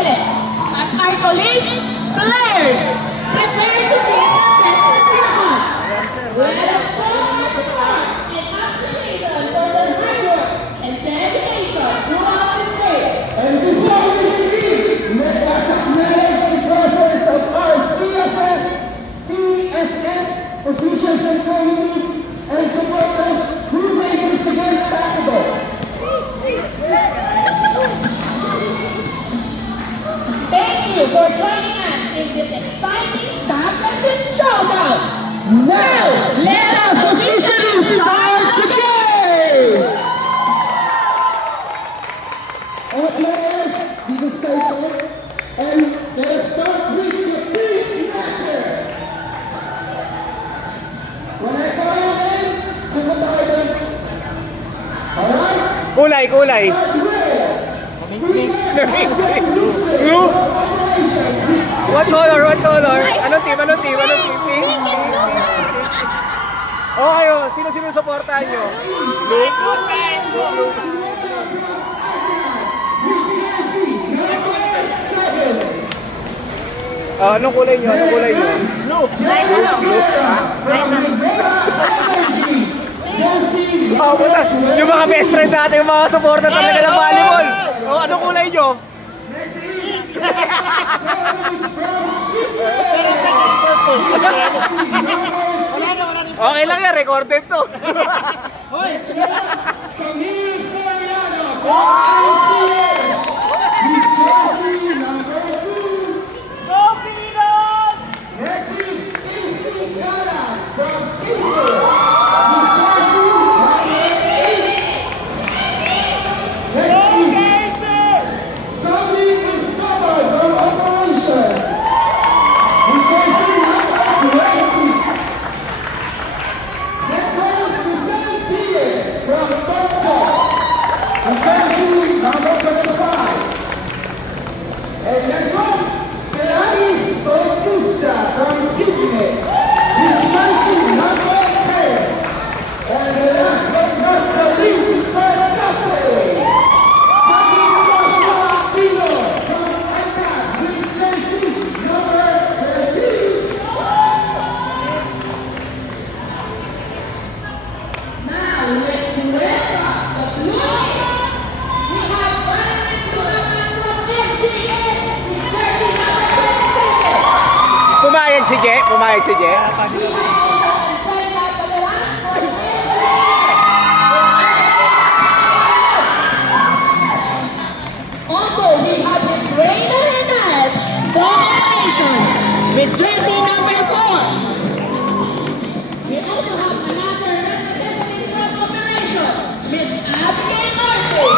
minutes. As our colleagues, players, prepare to take the pressure marathon. Let us show our support and appreciation for their hard work and dedication throughout this day. And before we begin, let us acknowledge the presence of our CFS, CSS officials and committees and supporters who made this event possible. Thank you for joining us in this exciting championship showdown. Now, let us officially start the game! All players, be the safer, and let us start with the big smashers. When I call your name, pumunta kayo doon. Alright? Kulay, kulay. Blue? What color? What color? Anong team? Anong team? Anong team? Pink? Oh, kayo. Sino-sino yung supportahan nyo? Blue? Blue. Anong kulay nyo? Anong kulay nyo? Blue. Oh, puta. Yung mga best friend natin, yung mga supporter talaga ng volleyball. Oh, anong kulay nyo? Okay lang yan, recorded to. And next one, Gladys Augusta from Sydney. With Nancy number 10. And the last but not the least, Fred Cafe. Sabine Joshua Aquino from ANCAP with Nancy number 13. Now, let's welcome the blue team. We have finalist Lumakan from MGA with jersey number 27. Pumayag si Je? Pumayag si Je? We have also Angelica Balaran from Italy. Also, we have Miss Reina Hernandez from Innovations with jersey number 4. We also have another representative from Operations, Miss Abigail Martin.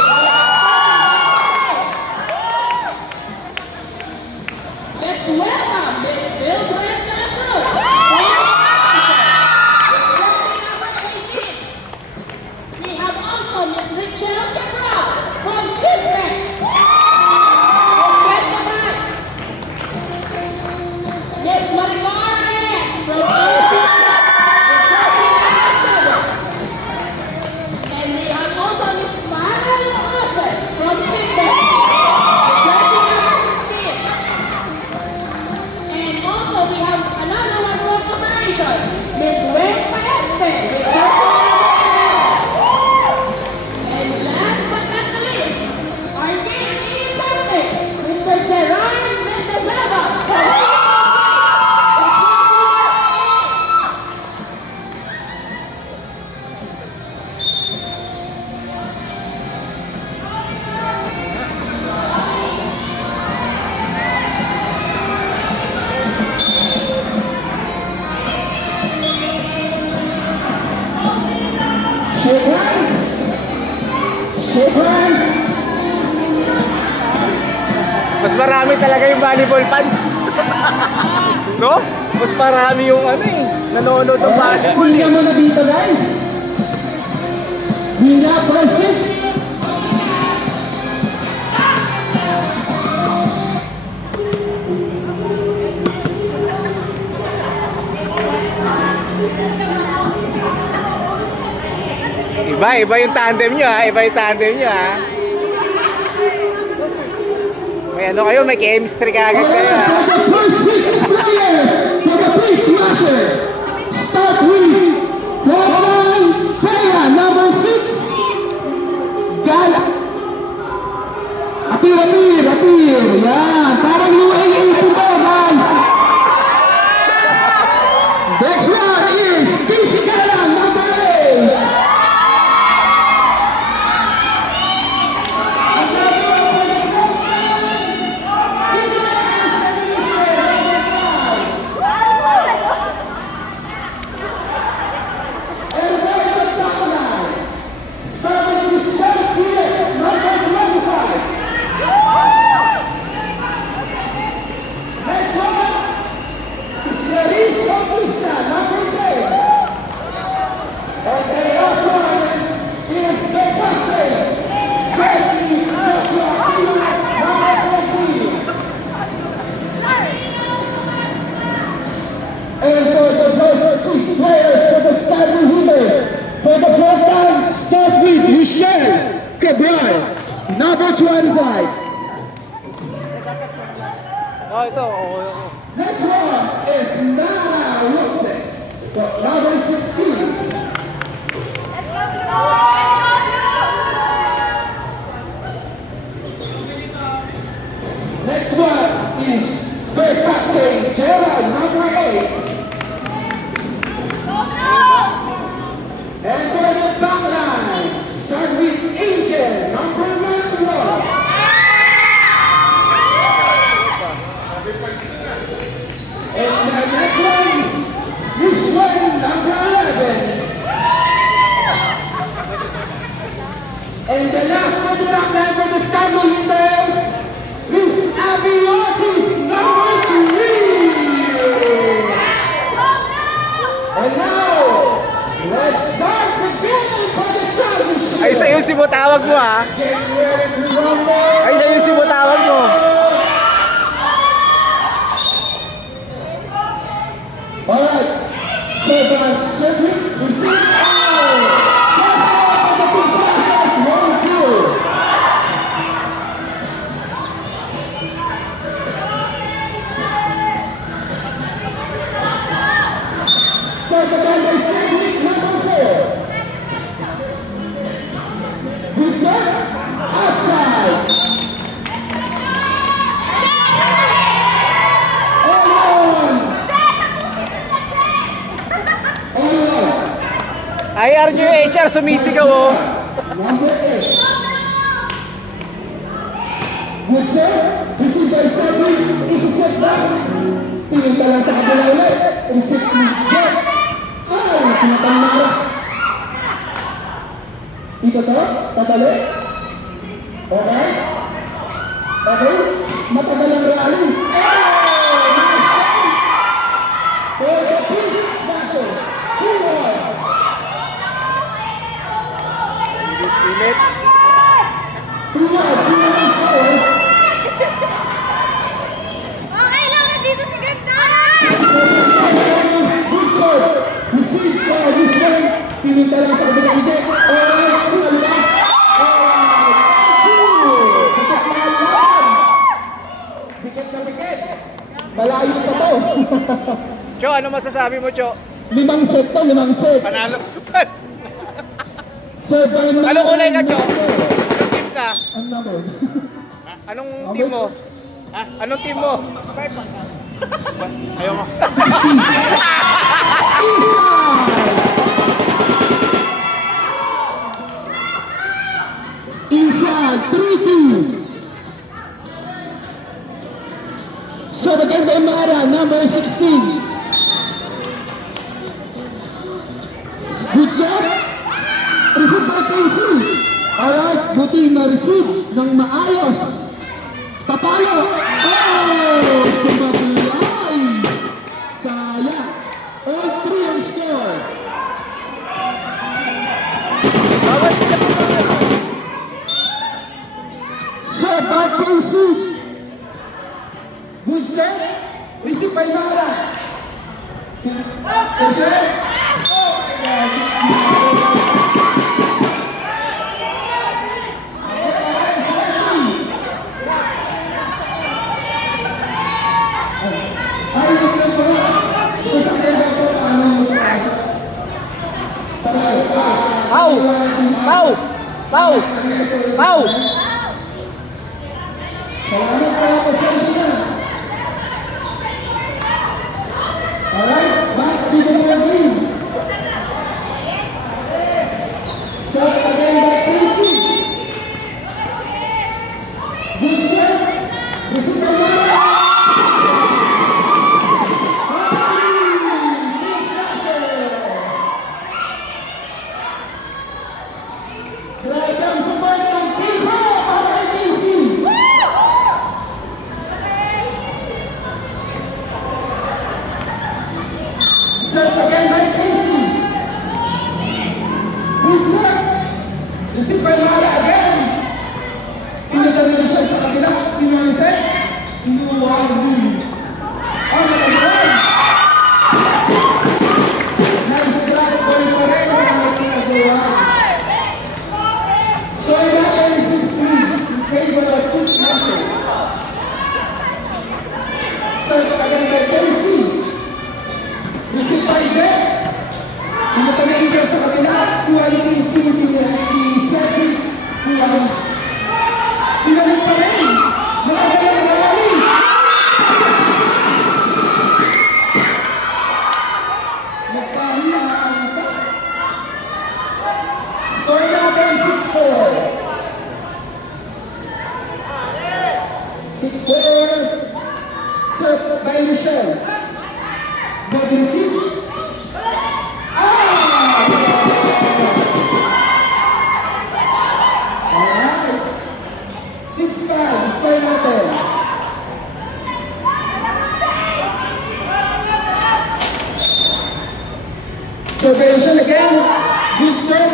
Let's welcome Miss Mildred De La Cruz from Operations with jersey number 18. We have also Miss Richelle Cabral from Signet. Miss Maricor Reyes from APC with jersey number 7. And we have also Miss Manuel Roses from Signet with jersey number 16. And also we have another one from Operations, Miss Wen Paeste with jersey number 11. And last but not the least, our game intended, Mr. Gerard Mendezaba from CPC with jersey number 8. Shake hands. Shake hands. Mas marami talaga yung volleyball fans. No? Mas marami yung ano eh, nanonood ng volleyball Hinga eh. muna dito, guys. Hinga, proceed. Iba yung tandem nyo ha. Iba yung tandem nyo ha. May ano kayo, may chemistry ka agad kayo ha. For the first 6 players, for the big smashers, start with Frontline player number 6, Gala. Appear. Yan, parang UAA po ba, guys? Next one is DC Gala, number 8. And for the first 6 players for the Skyblue Hoopers, for the fourth time, start with Michelle Cabral, number 25. Oh, ito. Oh. Next one is Nana Roxas, number 16. Next one is the captain, Gerald, number 8. And for the back line, start with Angel, number 91. And the next one is this one, number 11. And the last for the back line for the Skyblue Hoopers is Abby Ortiz, number 3. And now, let's start the game for the championship. Ay, sa'yo si Butawag mo ha. Get ready to rumble. Ay, sa'yo si Butawag mo. Alright, so the circuit receive out. First ball for the big smashers, 1-0. Second ball by Cedric, number 4. Good set, outside. Ay, RJHR, sumisigaw oh. Number 8. Good set. Received by Cedric. Easy set back. Tingin pa lang sa kabila ulit. Receive to Jack. Ay, pinapanara. Dito toss. Tatali. Okay. Okay. Matagal ang rally. Oh! Nice time. For the big smashers. 2-1. Init. 2-1 score. Okay lang, nandito si Ganda! Good serve. Received by this one. Pininta lang sa kabila ni Jack. Alright, sa kabila. Alright, dikit na laban. Dikit na dikit. Malayo pa to. Cho, ano masasabi mo, Cho? 5 set to, 5 set. Panalo. Serve by number. Anong kulay ka, Cho? Anong team ka? Ang number. Anong team mo? Ha? Anong team mo? Ayaw mo. Inside 3-2. So the game by Mara, number 16. Good shot. Receive by Casey. Alright, buti na-receive ng maayos. Papalo. Oh! Sumablay. Sayang. All 3 ang score. Bawal sila po. Shot by Casey. Good shot. Receive by Mara. Good shot. Pau! Pau! Salamat po, pasensya na. Alright, back to the game. Set again by Casey. Good set. This is the one. Set again by Casey. Good set. This is Bernardo again. Pinatanggal siya sa kabila. Pinaliset. Inuwagi. On the line. Nice drive by Parejo. So it happened 6-3 in favor of two smashes. Set again by Casey. Receive by Jet. Pinatanggal siya sa kabila. Quality Casey. Quality. Pinalik pa rin. Nakagalang Rally. Nagpahilaan ka. Score natin 6-4. 6-4. Set by Michelle. Good receive. Alright. 6-5. Score natin. Surveillance again. Good serve.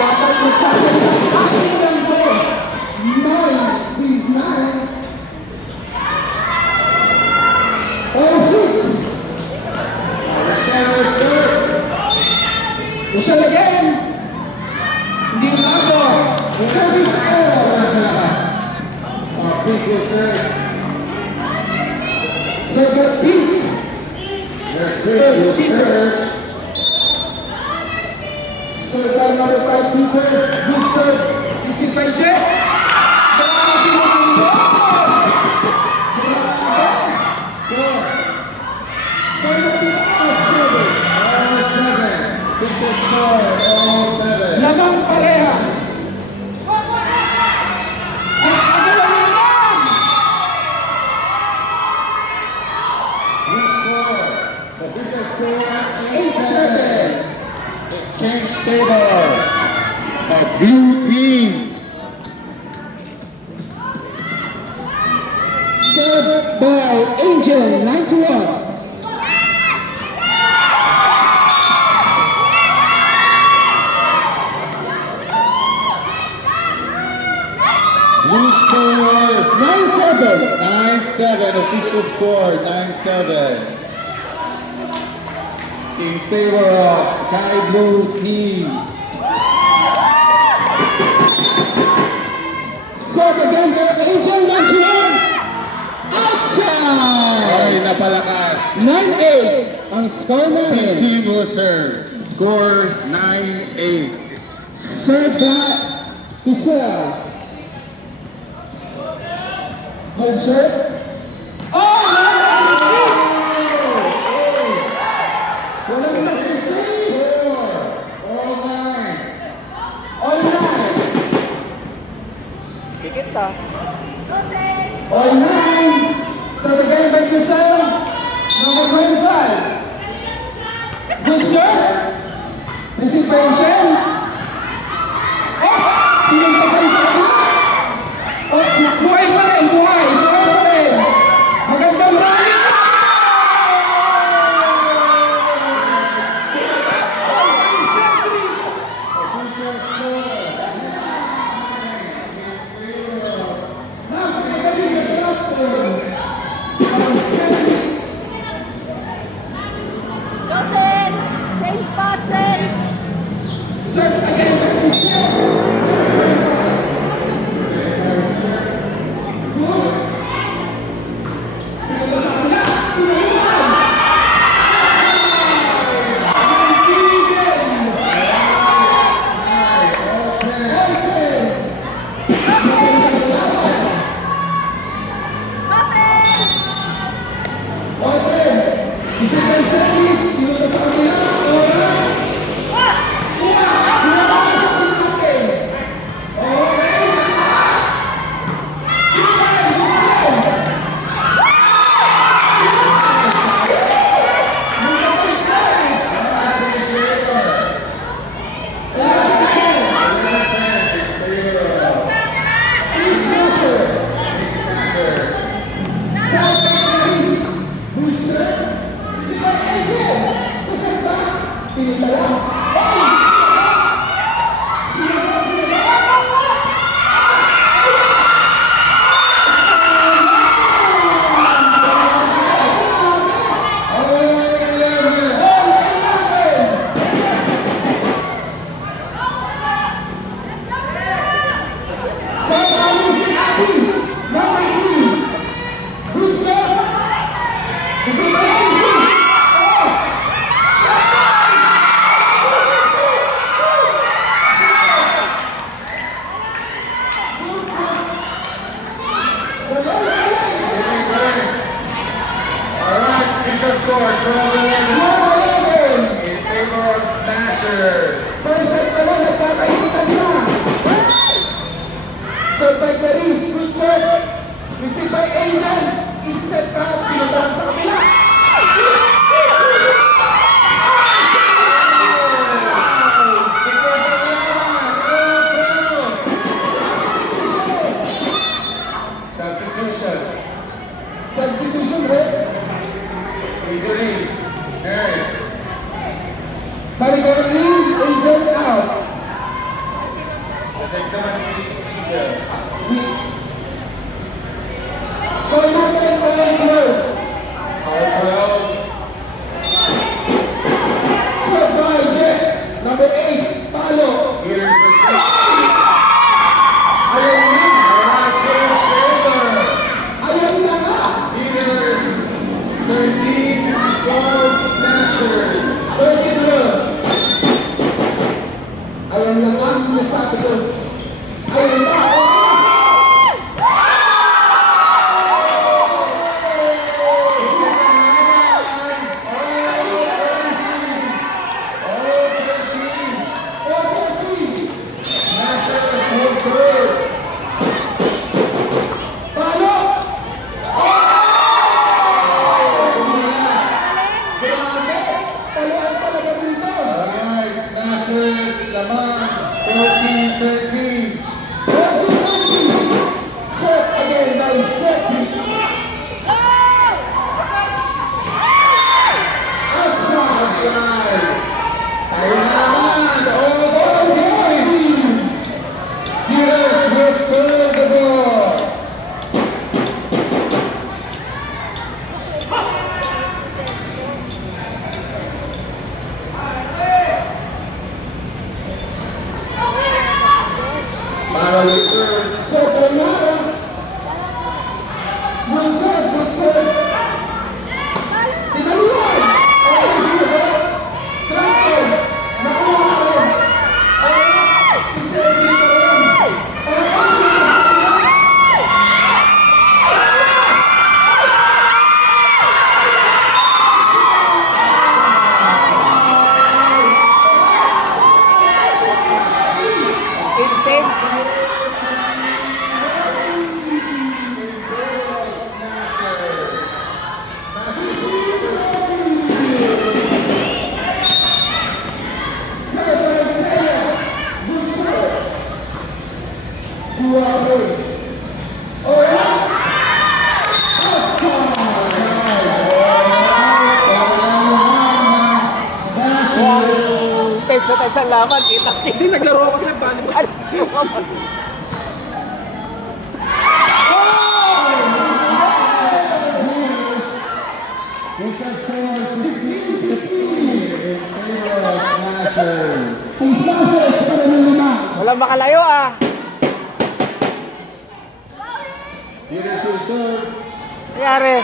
Dapat magsasalita. Aking lang po. 9. Please 9. All 6. Michelle again. Hindi na ako. Service error. Serve beat. Serve Peter. Serve by number 5 Peter. Good serve. Receive by Jet. Grabe mo ang goal. Grabe. Score. Score na pinaka-serve. Lamang parehas. Nagpagawa naman. Official score 8-7. King's Table, a blue team. Served by Angel 91. Blue scores 9-7. 9-7. Official score 9-7. In favor of Sky Blue team. Served again by Angel 91. Outside. Ay, napalakas. 9-8. Ang score namin. Team will serve. Score 9-8. Served by Giselle. Good serve. Oh! Walang nakisave. All 9. All 9. Pikit ah. All 9. Served again by Giselle. Number 25. Good serve. Receive by Michelle. Oh! Pinagpapay sa kanila. Oh, buhay pa rin, buhay pa rin. Magandang rally. Joseph! Safe spot, Sen! Serve again by Michelle. sinasabi ko. Ayun na! Sa laban, kita. Hindi, naglaro ako sa volleyball. Walang makalayo ah. Nangyari.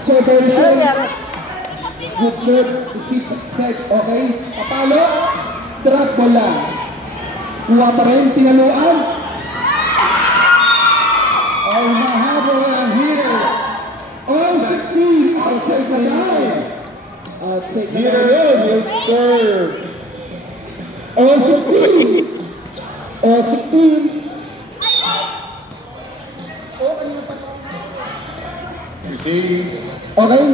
Celebration. Good serve. Receive check. Okay. Papalo. Drop ball lang. Kuha pa rin. Tinaluan. All mahabol ang hitter. All 16. Outside the line. Outside the line. Will serve. All 16. All 16. Receive. Okay.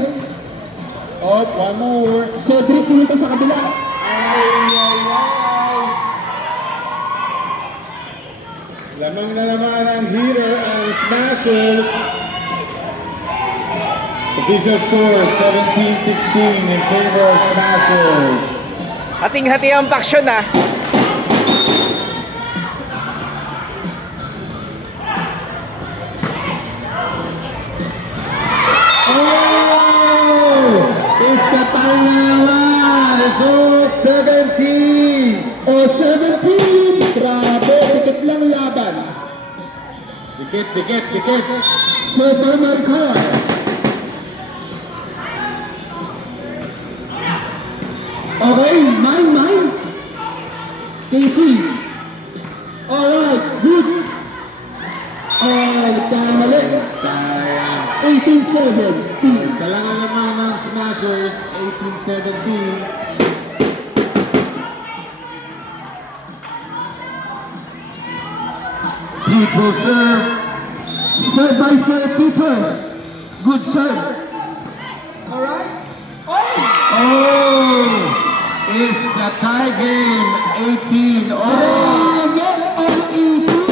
Oh, one more. Cedric pumunta sa kabila. Lamang na naman ang hitter and smashers. Official score 17-16 in favor of smashers. Hating-hati ang paksyon ah. Isa pa naman! It's all 17! O 17! Grabe, dikit lang laban. Dikit. Super Marcar. Okay, mine. Casey. Alright, good. Kamali. Sayang. 18-7. Isa lang ang lamang ng smashers, 18-17. Pete will serve. Serve by Sir Peter. Good serve. Alright. Oh! It's a tie game, 18. Oh! Again, on 18.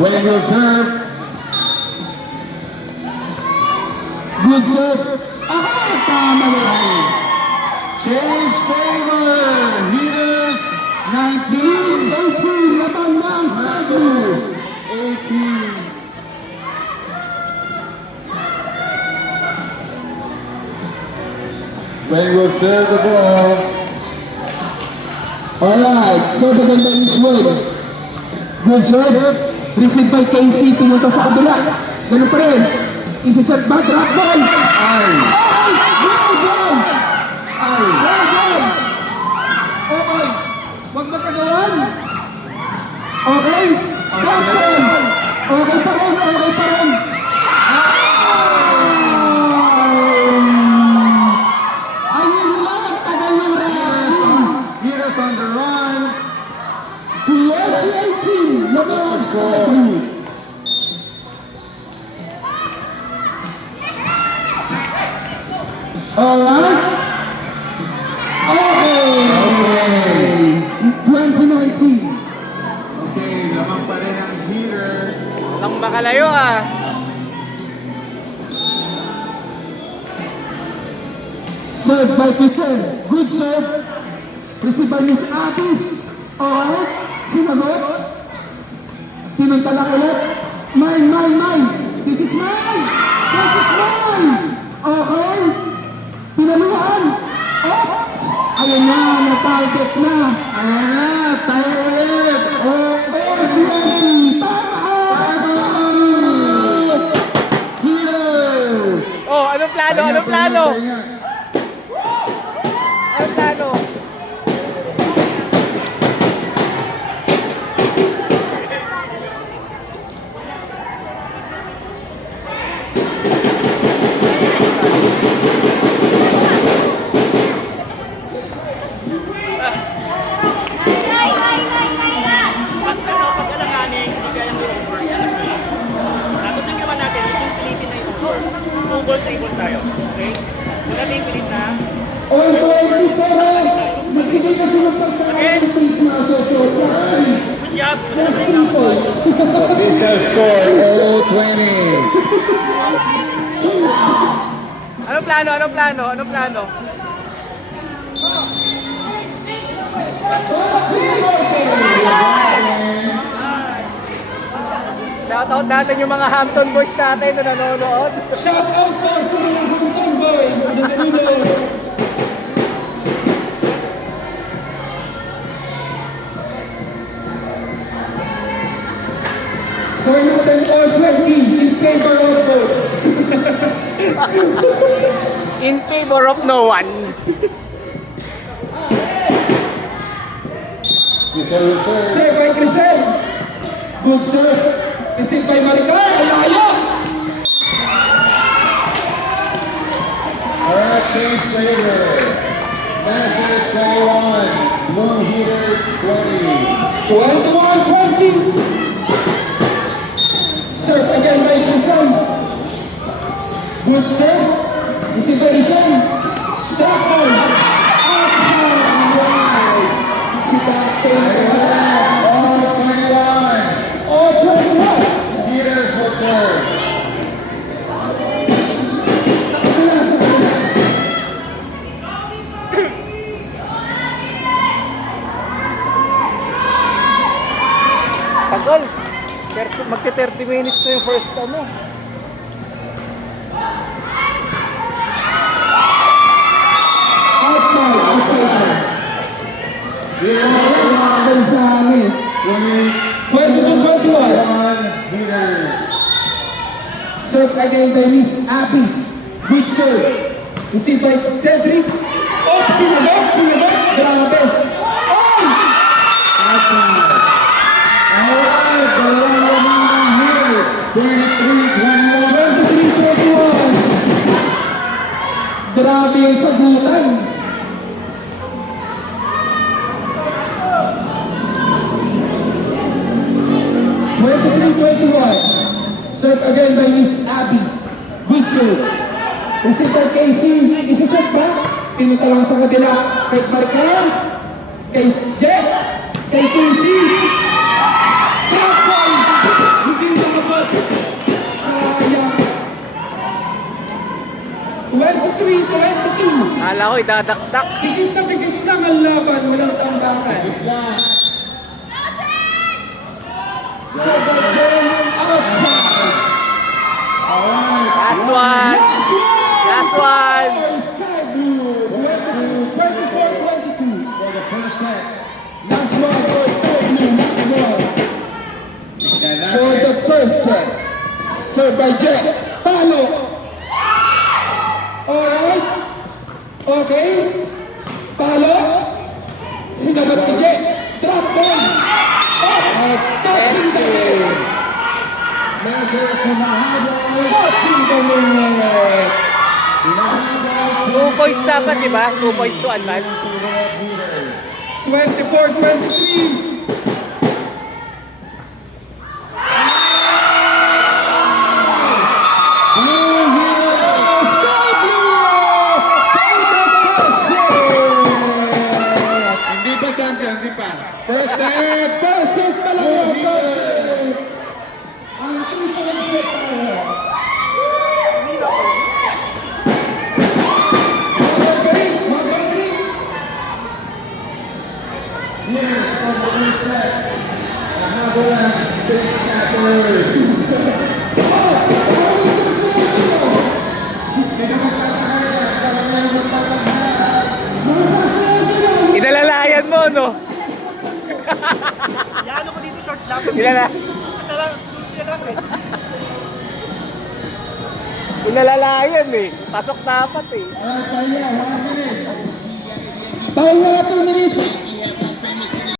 Wayne will serve. Good serve. Tama na. Change favor. Heaters 19. 18. Laban na ang Smashers Smashers. 18. Wayne will serve the ball. Alright, so maganda yung swing. Good serve. Receive by KC, pumunta sa kabila. Ganun pa rin. Isiset back, drop ball. Ay. Ay! Well done! Ay. Well done! Okay. Huwag magkagawan. Okay. Drop ball. Okay pa rin, okay pa rin. Ayun lang, tagal ng rally. Heaters on the run. 2018, Lamar Sky Blue. Alright. Okay. 2019. Okay, lamang pa rin ang heaters. Walang makalayo ah. Serve by Crisel. Good serve. Receive by Miss Abby. Alright. Sinagot. Pinunta lang ulit. Mine. This is mine. This is mine. Okay. Pinaluhan. Up. Ayan na. Na-target na. Ayan na, tayo ulit. Okay. 20. Time out. Heaters. Oh, anong plano? Anong plano? Anong plano? On 24. Nagbigay kasi ng pagkakaroon ng face mask. So, plus 3. Plus 3 points. This has scored 0-20. Anong plano? Anong plano? Anong plano? Shoutout natin yung mga Hampton Boys natin na nanonood. Shout out po sa mga Hong Boys. Bienvenido. Score natin all 20 in favor of both. In favor of no one. Serve by Crisel. Good serve. Receive by Maricar. Alayo. Alright, Case Slater. Masters 21. Blue Heaters 20. 21-20. Serve again by Crisel. Good serve. Receive by Ishan. Drop ball. Outside. Si Captain. All 21. All 21. Heaters will serve. Tagal. Magti-30 minutes na yung first ano. Outside. Heaters Nakakal sa amin. 20. 22-21. Heaters. Serve again by Miss Abby. Good serve. Receive by Cedric. Oh, sinagot. Grabe. Oh! Outside. Alright, dalawang lamang ng Heaters. 23-21. 23-21. Grabe yung sagutan. Serve again by Miss Abby. Good serve. Receive by Casey. Isa-set ba? Pinunta lang sa kabila. Kay Maricar. Kay Jet. Kay Casey. Drop ball. Hindi nakabot. Sayang. 23-22. Kala ko idadakdak. Tigit na ang laban. Walang tambakan. Serve again. Outside. Last one. Last one. Sky Blue. 24-22. For the first set. Last one for Sky Blue. Last one. And that's first set. Served by Jet. Palo. Alright. Okay. Palo. Sinagot ni Jet. Drop ball. Up. Touching the net. Smashers humahabol. Touching the net. Hinahabol. 2 points dapat, di ba? 2 points to advance. 24-23. Hindi pa champion, hindi pa. First set. First set talaga. First set. Ang 3-point set tayo. Magaling. Yes, from the first set. Nahabolan. Big Smashers. Sino magtatakarga? Para may magtatakarga. Inalalayan mo, no? Yan ako dito short lang. Inalalayan eh. Pasok dapat eh. Alright, Paya, 1 minute. Paul na 2 minutes.